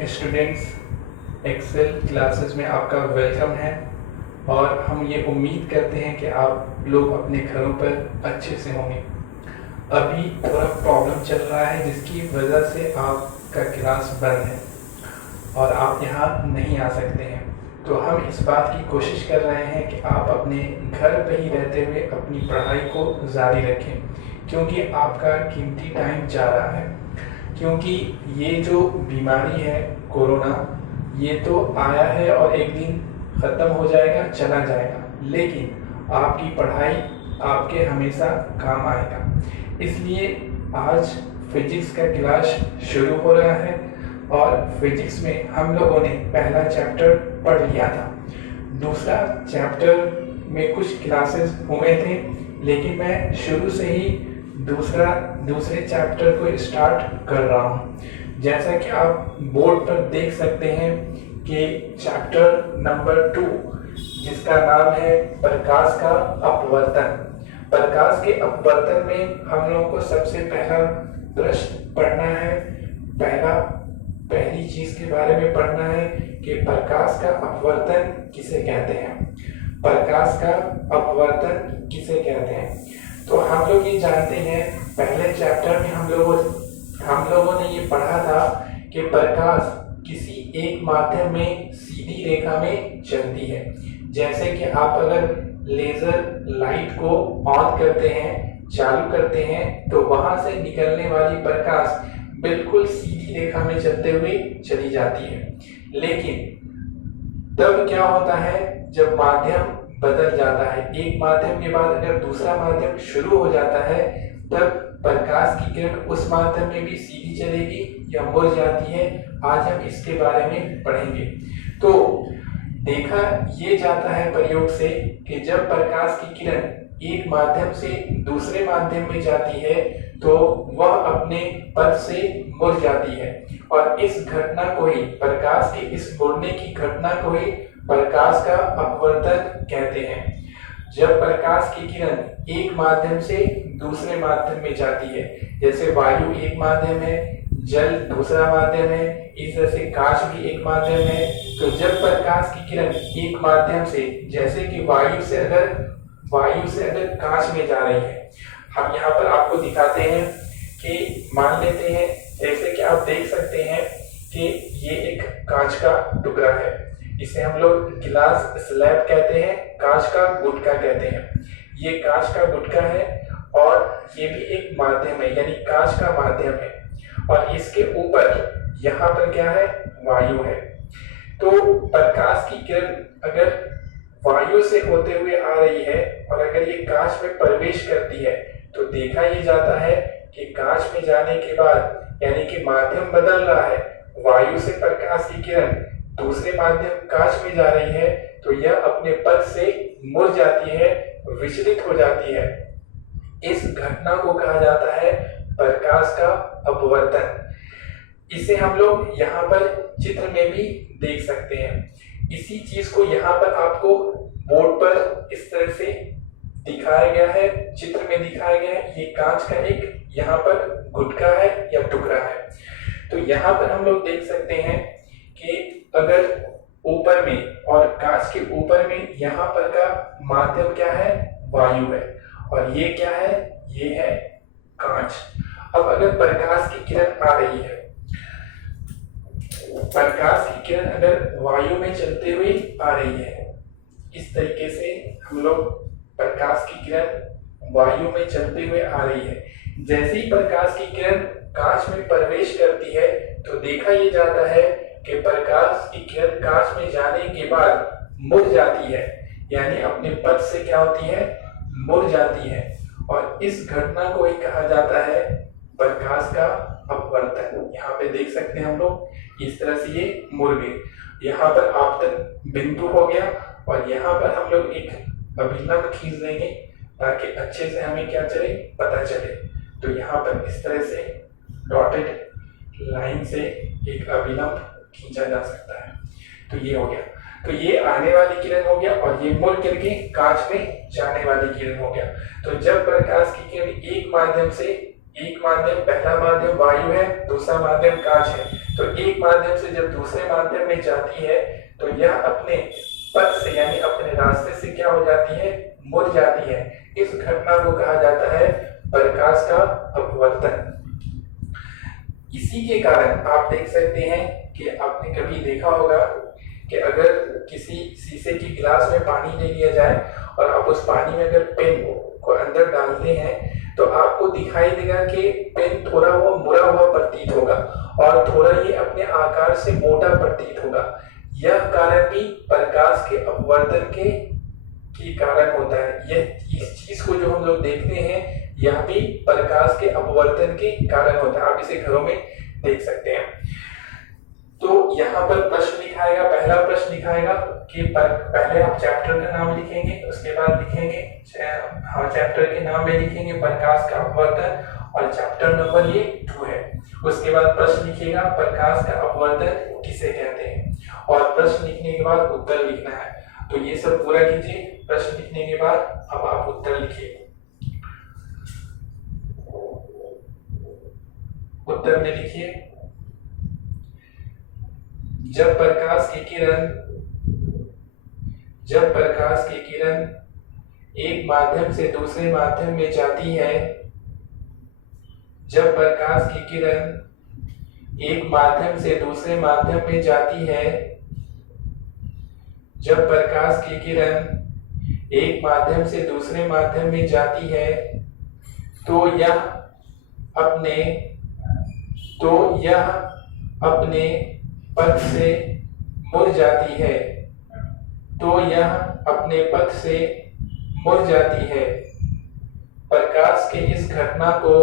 Students, Excel classes में आपका welcome है और हम ये उम्मीद करते हैं कि आप लोग अपने घरों पर अच्छे से होंगे। अभी थोड़ा प्रॉब्लम चल रहा है जिसकी वजह से आपका क्लास बंद है और आप यहाँ नहीं आ सकते हैं। तो हम इस बात की कोशिश कर रहे हैं कि आप अपने घर पर ही रहते हुए अपनी पढ़ाई को जारी रखें, क्योंकि आपका कीमती टाइम जा रहा है। क्योंकि ये जो बीमारी है कोरोना, ये तो आया है और एक दिन ख़त्म हो जाएगा, चला जाएगा, लेकिन आपकी पढ़ाई आपके हमेशा काम आएगा। इसलिए आज फिजिक्स का क्लास शुरू हो रहा है और फिजिक्स में हम लोगों ने पहला चैप्टर पढ़ लिया था। दूसरा चैप्टर में कुछ क्लासेस हुए थे, लेकिन मैं शुरू से ही दूसरे चैप्टर को स्टार्ट कर रहा हूँ। जैसा कि आप बोर्ड पर देख सकते हैं कि चैप्टर नंबर 2, जिसका नाम है प्रकाश का अपवर्तन। प्रकाश के अपवर्तन में हम लोगों को सबसे पहला प्रश्न पढ़ना है। पहली चीज के बारे में पढ़ना है कि प्रकाश का अपवर्तन किसे कहते हैं। प्रकाश का अपवर्तन किसे कहते हैं तो हम लोग ये जानते हैं, पहले चैप्टर में हम लोगों ने ये पढ़ा था कि प्रकाश किसी एक माध्यम में सीधी रेखा में चलती है। जैसे कि आप अगर लेजर लाइट को ऑन करते हैं, चालू करते हैं, तो वहां से निकलने वाली प्रकाश बिल्कुल सीधी रेखा में चलते हुए चली जाती है। लेकिन तब क्या होता है, जब माध्यम बदल जाता है, एक माध्यम के बाद अगर दूसरा माध्यम शुरू हो जाता है, तब प्रकाश की किरण उस माध्यम में भी सीधी चलेगी या मुड़ जाती है। आज हम इसके बारे में पढ़ेंगे। तो देखा ये जाता है प्रयोग से कि जब प्रकाश की किरण एक माध्यम से दूसरे माध्यम में जाती है तो वह अपने पथ से मुड़ जाती है, और इस घटना को ही, प्रकाश के इस मुड़ने की घटना को ही प्रकाश का अपवर्तन कहते हैं। जब प्रकाश की किरण एक माध्यम से दूसरे माध्यम में जाती है, जैसे वायु एक माध्यम है, जल दूसरा माध्यम है, इस तरह से कांच भी एक माध्यम है। तो जब प्रकाश की किरण एक माध्यम से, जैसे कि वायु से अगर कांच में जा रही है, हम यहाँ पर आपको दिखाते हैं कि मान लेते हैं, जैसे कि आप देख सकते हैं कि ये एक कांच का टुकड़ा है। इसे हम लोग गिलास स्लैब कहते हैं, कांच का गुटका कहते हैं। ये कांच का गुटका है और ये भी एक माध्यम है, यानी कांच का माध्यम है, और इसके ऊपर यहाँ पर क्या है, वायु है। तो प्रकाश की किरण अगर वायु से होते हुए आ रही है और अगर ये कांच में प्रवेश करती है, तो देखा ये जाता है कि कांच में जाने के बाद, यानी कि माध्यम बदल रहा है, वायु से प्रकाश की किरण दूसरे माध्यम कांच में जा रही है, तो यह अपने पथ से मुड़ जाती है, विचलित हो जाती है। इस घटना को कहा जाता है प्रकाश का अपवर्तन। इसे हम लोग यहाँ पर चित्र में भी देख सकते हैं। इसी चीज को यहाँ पर आपको बोर्ड पर इस तरह से दिखाया गया है, चित्र में दिखाया गया है। ये कांच का एक यहाँ पर गुटका है या टुकड़ा है। तो यहाँ पर हम लोग देख सकते हैं कि अगर ऊपर में, और कांच के ऊपर में यहाँ पर का माध्यम क्या है, वायु है, और ये क्या है, ये है कांच। अब अगर प्रकाश की किरण आ रही है, प्रकाश की किरण अगर वायु में चलते हुए आ रही है, इस तरीके से हम लोग प्रकाश की किरण वायु में चलते हुए आ रही है। जैसे ही प्रकाश की किरण कांच में प्रवेश करती है, तो देखा ये जाता है कि प्रकाश की किरण कांच में जाने के बाद मुड़ जाती है, यानी अपने पथ से क्या होती है, मुड़ जाती है, और इस घटना को ही कहा जाता है प्रकाश का अपवर्तन। यहाँ पे देख सकते हैं हम लोग, इस तरह से ये मुड़ गए। यहाँ पर आपतन बिंदु हो गया, और यहाँ पर हम लोग एक अभिलंब खींच देंगे ताकि अच्छे से हमें क्या चले, पता चले। तो यहाँ पर इस तरह से डॉटेड लाइन से एक अभिलंब खींचा जा सकता है। तो ये हो गया। तो ये आने वाली किरण हो गया, और ये मुड़ करके कांच में जाने वाली किरण हो गया। तो जब प्रकाश की किरण एक माध्यम से एक माध्यम, पहला माध्यम वायु है, दूसरा माध्यम कांच है। तो एक माध्यम से जब दूसरे माध्यम में जाती है तो यह अपने पथ से यानी अपने रास्ते से क्या हो जाती है, मुड़ जाती है। इस घटना को कहा जाता है प्रकाश का अपवर्तन। इसी के कारण आप देख सकते हैं कि आपने कभी देखा होगा कि अगर किसी शीशे की गिलास में पानी ले लिया जाए और आप उस पानी में अगर पेन को अंदर डालते हैं तो आपको दिखाई देगा कि पेन थोड़ा वो मुड़ा हुआ प्रतीत होगा और थोड़ा ये अपने आकार से मोटा प्रतीत होगा। यह कारण भी प्रकाश के अपवर्तन के कारण होता है। यह इस चीज को जो हम लोग देखते हैं यह भी प्रकाश के अपवर्तन के कारण होता है। आप इसे घरों में देख सकते हैं। तो यहाँ पर प्रश्न लिखाएगा, पहला प्रश्न लिखाएगा कि पहले आप चैप्टर का नाम लिखेंगे, उसके बाद लिखेंगे चैप्टर के नाम में लिखेंगे प्रकाश का अपवर्तन और चैप्टर नंबर ये 2 है। उसके बाद प्रश्न लिखिएगा प्रकाश का अपवर्तन किसे कहते हैं और प्रश्न लिखने के बाद उत्तर लिखना है। तो ये सब पूरा कीजिए। प्रश्न लिखने के बाद अब आप उत्तर लिखिए। उत्तर में लिखिए, जब प्रकाश की किरण एक माध्यम से दूसरे माध्यम में जाती है, जब प्रकाश की किरण एक माध्यम से दूसरे माध्यम में जाती है, जब प्रकाश की किरण एक माध्यम से दूसरे माध्यम में जाती है तो यह अपने पथ से मुड़ जाती है, तो यह अपने पथ से मुड़ जाती है। प्रकाश के इस घटना को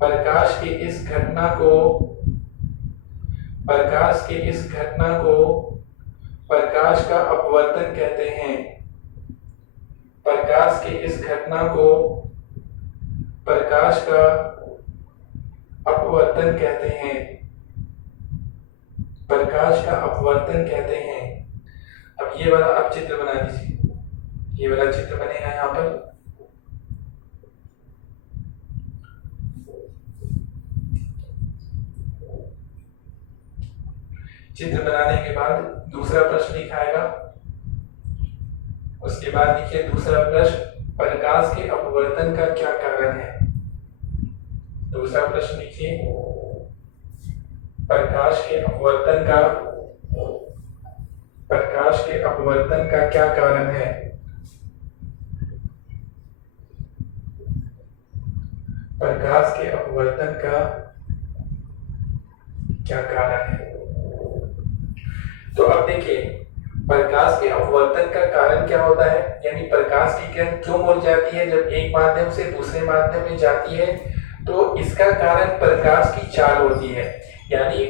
प्रकाश का अपवर्तन कहते हैं। प्रकाश के इस घटना को प्रकाश का अपवर्तन कहते हैं। प्रकाश का अपवर्तन कहते हैं। अब ये वाला आप चित्र बना दीजिए। ये वाला चित्र बनेगा यहाँ पर। चित्र बनाने के बाद दूसरा प्रश्न लिखाएगा। उसके बाद लिखिए दूसरा प्रश्न, प्रकाश के अपवर्तन का क्या कारण है। दूसरा प्रश्न लिखिए, प्रकाश के अपवर्तन का क्या कारण है। प्रकाश के अपवर्तन का क्या कारण है। तो अब देखिए प्रकाश के अपवर्तन का कारण क्या होता है, यानी प्रकाश की किरण क्यों मुड़ जाती है जब एक माध्यम से दूसरे माध्यम में जाती है। तो इसका कारण प्रकाश की चाल होती है, यानी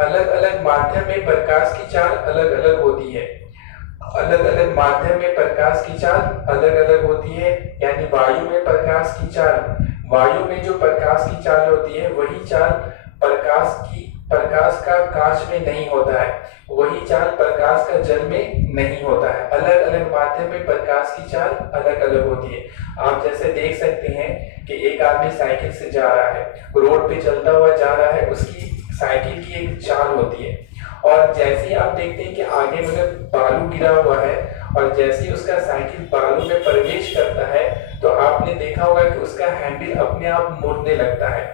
अलग अलग माध्यम में प्रकाश की चाल अलग अलग होती है। अलग अलग माध्यम में प्रकाश की चाल अलग अलग होती है, यानी वायु में प्रकाश की चाल, वायु में जो प्रकाश की चाल होती है वही चाल प्रकाश का कांच में नहीं होता है, वही चाल प्रकाश का जल में नहीं होता है। अलग अलग माध्यम में प्रकाश की चाल अलग अलग होती है। आप जैसे देख सकते हैं कि एक आदमी साइकिल से जा रहा है, रोड पे चलता हुआ जा रहा है, उसकी साइकिल की एक चाल होती है और जैसे ही आप देखते हैं कि आगे मतलब बालू गिरा हुआ है और जैसे ही उसका साइकिल बालू में प्रवेश करता है तो आपने देखा होगा कि उसका हैंडल अपने आप मुड़ने लगता है।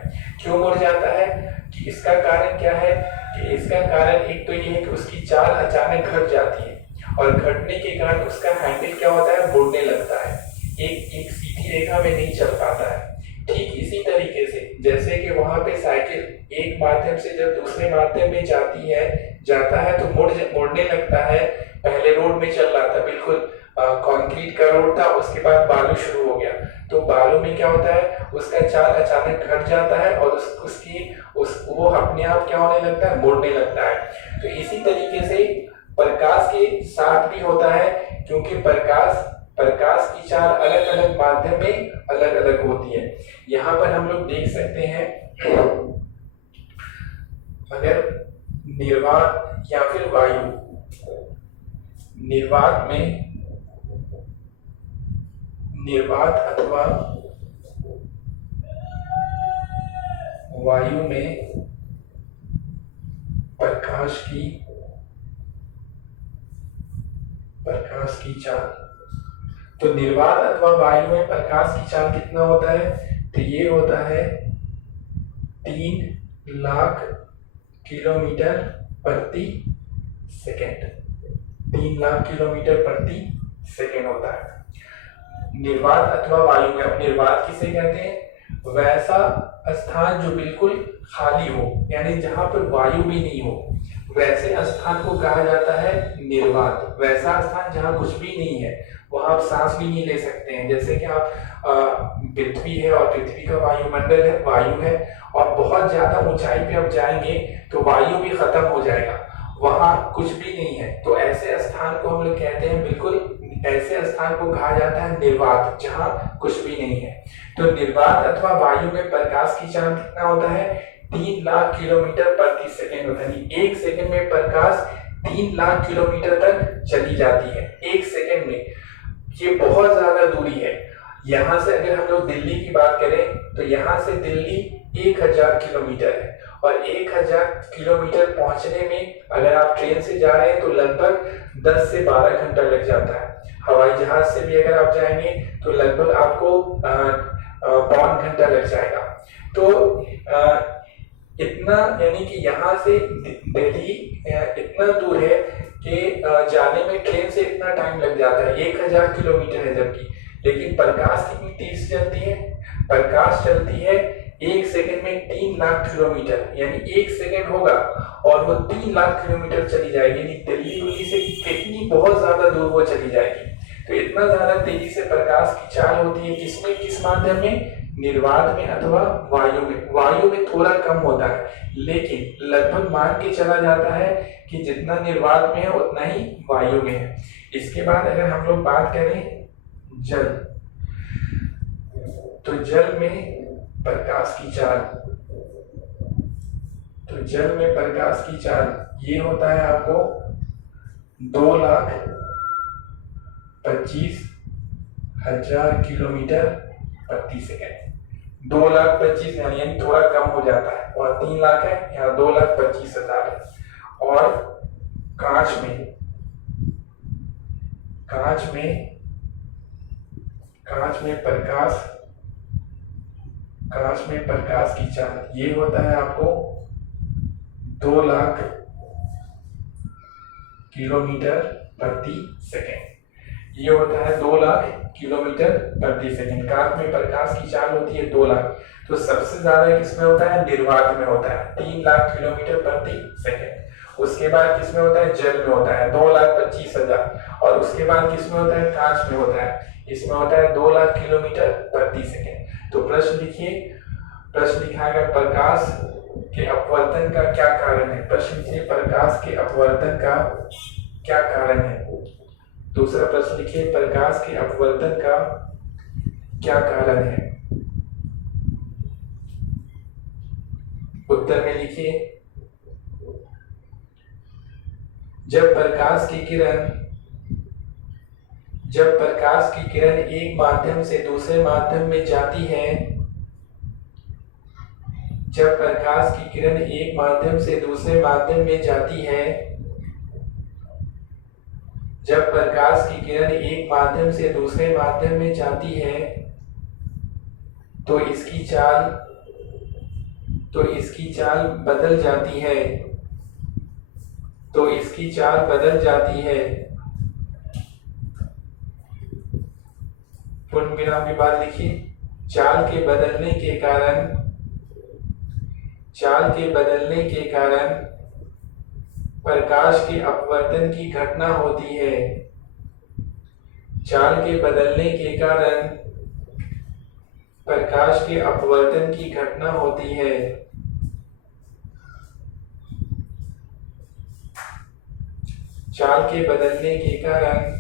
क्यों मुड़ जाता है कि इसका कारण क्या है कि इसका कारण एक तो ये है कि उसकी चाल अचानक घट जाती है और घटने के कारण उसका हैंडल क्या होता है, मुड़ने लगता है, एक सीधी रेखा में नहीं चल पाता है। ठीक इसी तरीके से जैसे कि वहां पे साइकिल एक माध्यम से जब दूसरे माध्यम में जाता है तो मुड़ने लगता है। पहले रोड में चल रहा था, बिल्कुल कंक्रीट का रोड था, उसके बाद बालू शुरू हो गया तो बालू में क्या होता है, उसका चाल अचानक घट जाता है और वो अपने आप क्या होने लगता है, मुड़ने लगता है। तो इसी तरीके से प्रकाश के साथ भी होता है, क्योंकि प्रकाश की चाल अलग अलग माध्यम में अलग अलग होती है। यहाँ पर हम लोग देख सकते हैं अगर निर्वात या फिर वायु, निर्वात अथवा वायु में प्रकाश की चाल। तो निर्वात अथवा वायु में प्रकाश की चाल कितना होता है? तो ये होता है 3 लाख किलोमीटर प्रति सेकेंड। 3 लाख किलोमीटर प्रति सेकेंड होता है निर्वात अथवा वायु में। अब निर्वात किसे कहते हैं? वैसा स्थान जो बिल्कुल खाली हो, यानी जहां पर वायु भी नहीं हो, वैसे स्थान को कहा जाता है निर्वात। वैसा स्थान जहां कुछ भी नहीं है, वहां आप सांस भी नहीं ले सकते हैं। जैसे कि आप पृथ्वी है और पृथ्वी का वायुमंडल है, वायु है, और बहुत ज्यादा ऊंचाई पे आप जाएंगे तो वायु भी खत्म हो जाएगा, वहां कुछ भी नहीं है। तो ऐसे स्थान को हम लोग कहते हैं, बिल्कुल ऐसे स्थान को कहा जाता है निर्वात, जहां कुछ भी नहीं है। तो निर्वात अथवा वायु में प्रकाश की चाल कितना होता है? 3 लाख किलोमीटर प्रति सेकेंड होता है। 1 सेकेंड में प्रकाश 3 लाख किलोमीटर तक चली जाती है, 1 सेकेंड में। ये बहुत ज्यादा दूरी है। यहाँ से अगर हम लोग दिल्ली की बात करें तो यहाँ से दिल्ली 1000 किलोमीटर है, और 1000 किलोमीटर पहुंचने में अगर आप ट्रेन से जा रहे हैं तो लगभग 10 से 12 घंटा लग जाता है। हवाई जहाज से भी अगर आप जाएंगे तो लगभग आपको 5 घंटा लग जाएगा। तो इतना, यानी कि यहाँ से दिल्ली इतना दूर है कि जाने में ट्रेन से इतना टाइम लग जाता है, 1000 किलोमीटर है जबकि। लेकिन प्रकाश कितनी तेज से चलती है? प्रकाश चलती है 1 सेकंड में 3 लाख किलोमीटर, यानी 1 सेकंड होगा और वो 3 लाख किलोमीटर चली जाएगी। यानी दिल्ली से कितनी बहुत ज्यादा दूर वो चली जाएगी। तो इतना ज्यादा तेजी से प्रकाश की चाल होती है किसमें, किस माध्यम में? निर्वात में अथवा वायु में। वायु में थोड़ा कम होता है, लेकिन लगभग मान के चला जाता है कि जितना निर्वात में है उतना ही वायु में है। इसके बाद अगर हम लोग बात करें जल, तो जल में प्रकाश की चाल, तो जल में प्रकाश की चाल ये होता है आपको 2,25,000 किलोमीटर प्रति सेकेंड। 2,25,000 यानी थोड़ा कम हो जाता है, और 3 लाख है, यहाँ 2,25,000 है। और कांच में प्रकाश की चाल ये होता है आपको 2 लाख किलोमीटर प्रति सेकेंड। ये होता है 2 लाख किलोमीटर प्रति सेकेंड। कांच में प्रकाश की चाल होती है 2 लाख। तो सबसे ज्यादा किसमें होता है? निर्वात में होता है, 3 लाख किलोमीटर प्रति सेकेंड। उसके बाद किसमें होता है? जल में होता है 2,25,000। और उसके बाद किसमें होता है? कांच में होता है, इसमें होता है 2 लाख किलोमीटर प्रति सेकेंड। तो प्रश्न लिखिए, प्रश्न लिखा है प्रकाश के अपवर्तन का क्या कारण है? प्रश्न लिखिए, प्रकाश के अपवर्तन का क्या कारण है? दूसरा प्रश्न लिखिए, प्रकाश के अपवर्तन का क्या कारण है? उत्तर में लिखिए, जब प्रकाश की किरण एक माध्यम से दूसरे माध्यम में जाती है, जब प्रकाश की किरण एक माध्यम से दूसरे माध्यम में जाती है, जब प्रकाश की किरण एक माध्यम से दूसरे माध्यम में जाती है, तो इसकी चाल बदल जाती है, तो इसकी चाल बदल जाती है। पूर्ण विराम के बाद लिखिए, चाल के बदलने के कारण प्रकाश के अपवर्तन की घटना होती है। चाल के बदलने के कारण प्रकाश के अपवर्तन की घटना होती है। चाल के बदलने के कारण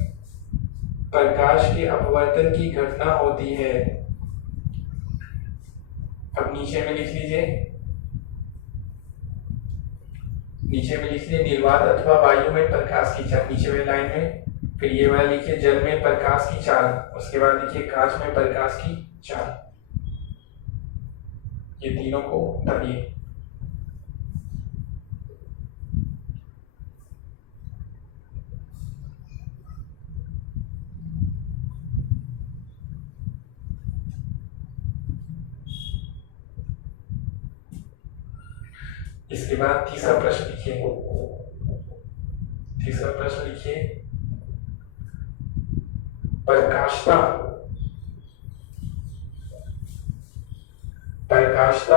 प्रकाश के अपवर्तन की घटना होती है। अब नीचे में लिख लीजिए, निर्वात अथवा वायु में प्रकाश की चाल, नीचे वाली लाइन में। फिर ये वाला लिखिए, जल में प्रकाश की चाल। उसके बाद लिखिए, कांच में प्रकाश की चाल। ये तीनों को उतारिए। इसके बाद तीसरा प्रश्न लिखिए। तीसरा प्रश्न लिखिए, प्रकाशता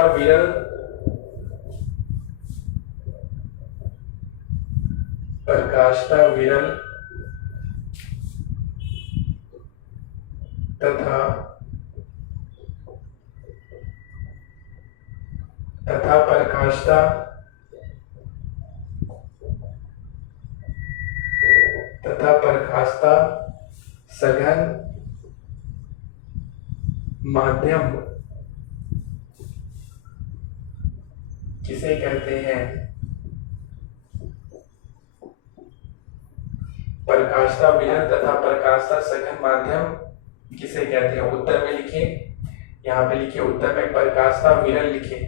विरल तथा प्रकाशता सघन माध्यम किसे कहते हैं? प्रकाशता विरल तथा प्रकाशता सघन माध्यम किसे कहते हैं? उत्तर में लिखिए, यहाँ पे लिखिए उत्तर में प्रकाशता विरल लिखिए।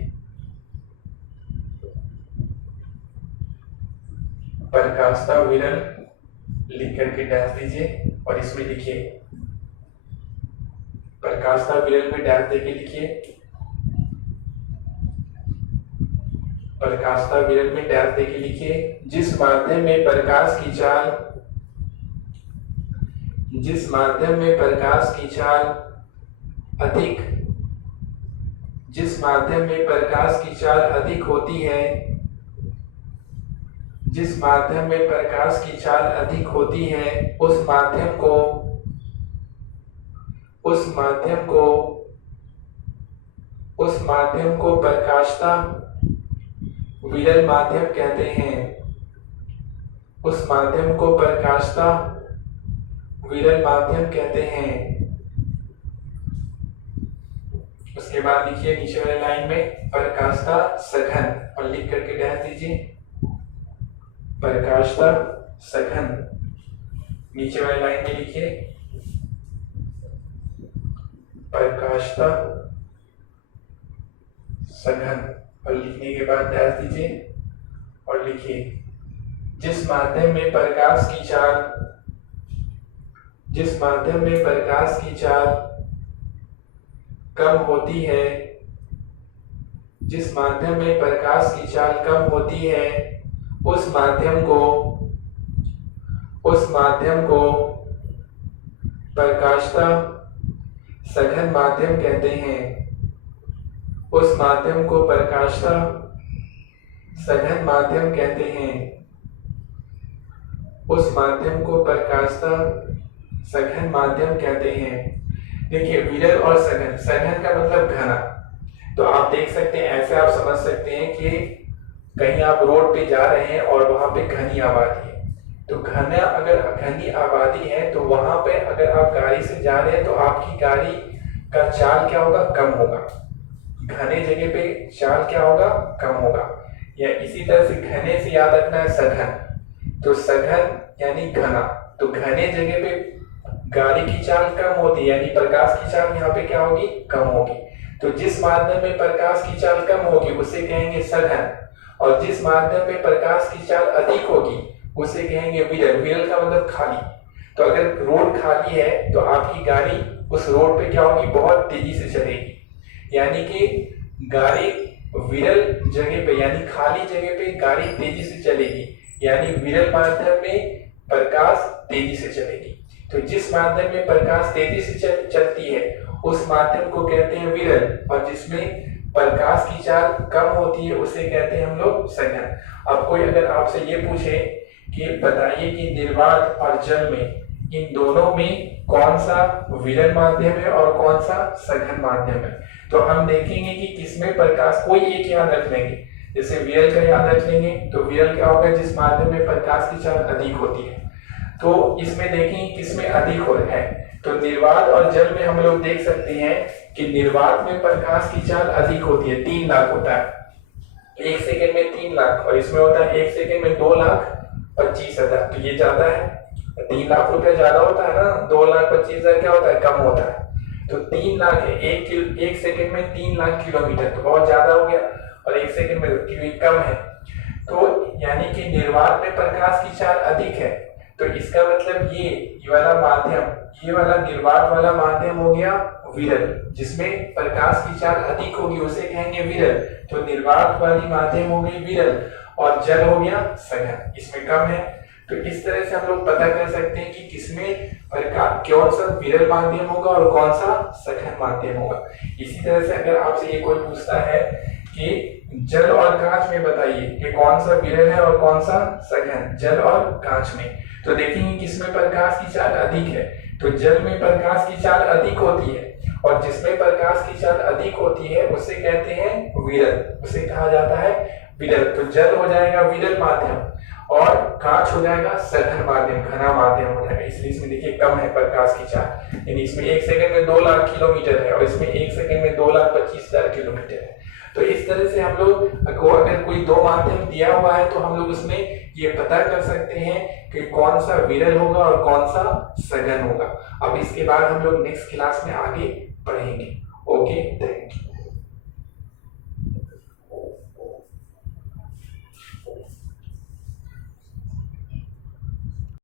प्रकाशता विरल लिख करके डैश दीजिए और इसमें लिखिए प्रकाशता विरल में डैश देके लिखिए। प्रकाशता विरल में डैश देके लिखिए, जिस माध्यम में प्रकाश की चाल अधिक होती है, जिस माध्यम में प्रकाश की चाल अधिक होती है, उस माध्यम को प्रकाशता विरल माध्यम कहते हैं। उस माध्यम को प्रकाशता विरल माध्यम कहते हैं। उसके बाद लिखिए नीचे वाले लाइन में प्रकाशता सघन और लिख करके डैश दीजिए प्रकाशता सघन। नीचे वाली लाइन में लिखिए प्रकाशता सघन और लिखने के बाद डैश दीजिए और लिखिए जिस माध्यम में प्रकाश की चाल कम होती है, जिस माध्यम में प्रकाश की चाल कम होती है, उस माध्यम को प्रकाशता सघन माध्यम कहते हैं। उस माध्यम को प्रकाशता सघन माध्यम कहते हैं। उस माध्यम को प्रकाशता सघन माध्यम कहते हैं। देखिए विरल और सघन, सघन का मतलब घना। तो आप देख सकते हैं, ऐसे आप समझ सकते हैं कि कहीं आप रोड पे जा रहे हैं और वहां पे घनी आबादी है, तो अगर घनी आबादी है तो वहां पे अगर आप गाड़ी से जा रहे हैं तो आपकी गाड़ी का चाल क्या होगा? कम होगा। घने जगह पे चाल क्या होगा? कम होगा। या इसी तरह से घने से याद रखना है सघन, तो सघन यानी घना, तो घने जगह पे गाड़ी की चाल कम होती है, यानी प्रकाश की चाल यहाँ पे क्या होगी? कम होगी। तो जिस माध्यम में प्रकाश की चाल कम होगी उसे कहेंगे सघन, और जिस माध्यम में प्रकाश की चाल अधिक होगी उसे कहेंगे विरल। विरल का मतलब खाली। तो अगर रोड खाली है तो आपकी गाड़ी उस रोड पे क्या होगी? बहुत तेजी से चलेगी। यानी कि गाड़ी विरल जगह पे यानी खाली जगह पे गाड़ी तेजी से चलेगी, यानी विरल माध्यम में प्रकाश तेजी से चलेगी। तो जिस माध्यम में प्रकाश तेजी से चलती है उस माध्यम को कहते हैं विरल, और जिसमें प्रकाश की चाल कम होती है उसे कहते हैं हम लोग सघन। अब कोई अगर आपसे ये पूछे कि बताइए कि निर्वात और जल में इन दोनों में कौन सा विरल माध्यम है और कौन सा सघन माध्यम है, तो हम देखेंगे कि किसमें प्रकाश, कोई एक याद रख लेंगे। जैसे विरल का याद रख लेंगे तो विरल क्या होगा? जिस माध्यम में प्रकाश की चाल अधिक होती है। तो इसमें देखेंगे किसमें अधिक हो रहा है, तो निर्वात और जल में हम लोग देख सकते हैं कि निर्वात में प्रकाश की चाल अधिक होती है, 3 लाख होता है 1 सेकेंड में 3 लाख, और इसमें होता है 1 सेकेंड में 2,25,000। तो ये ज्यादा है, 3 लाख रुपए ज्यादा होता है ना, 2,25,000 क्या होता है? कम होता है। तो 3 लाख है, एक सेकंड में 3 लाख किलोमीटर, तो बहुत ज्यादा हो गया, और एक सेकंड में क्योंकि कम है, तो यानी कि निर्वात में प्रकाश की चाल अधिक है। तो इसका मतलब ये वाला माध्यम, ये वाला निर्वात वाला माध्यम हो गया विरल, जिसमें प्रकाश की चाल अधिक होगी उसे कहेंगे विरल। तो निर्वात वाली माध्यम हो गई विरल, और जल हो गया सघन, इसमें कम है। तो इस तरह से हम लोग पता कर सकते हैं कि किसमें प्रकाश, कौन सा विरल माध्यम होगा और कौन सा सघन माध्यम होगा। इसी तरह से अगर आपसे ये कोई पूछता है कि जल और कांच में बताइए कि कौन सा विरल है और कौन सा सघन, जल और कांच में, तो देखेंगे किसमें प्रकाश की चाल अधिक है। तो जल में प्रकाश की चाल अधिक होती है, और जिसमें प्रकाश की चाल अधिक होती है उसे कहते हैं विरल, उसे कहा जाता है विरल। तो जल हो जाएगा विरल माध्यम, और कांच हो जाएगा सघन माध्यम, घना माध्यम हो जाएगा। इसलिए इसमें देखिए कम है प्रकाश की चाल, यानी इसमें एक सेकंड में 2 लाख किलोमीटर है, और इसमें एक सेकंड में 2,25,000 किलोमीटर है। तो इस तरह से हम लोग को अगर कोई दो माध्यम दिया हुआ है तो हम लोग उसमें ये पता कर सकते हैं कि कौन सा विरल होगा और कौन सा सघन होगा। अब इसके बाद हम लोग नेक्स्ट क्लास में आगे पढ़ेंगे। Okay, thank you.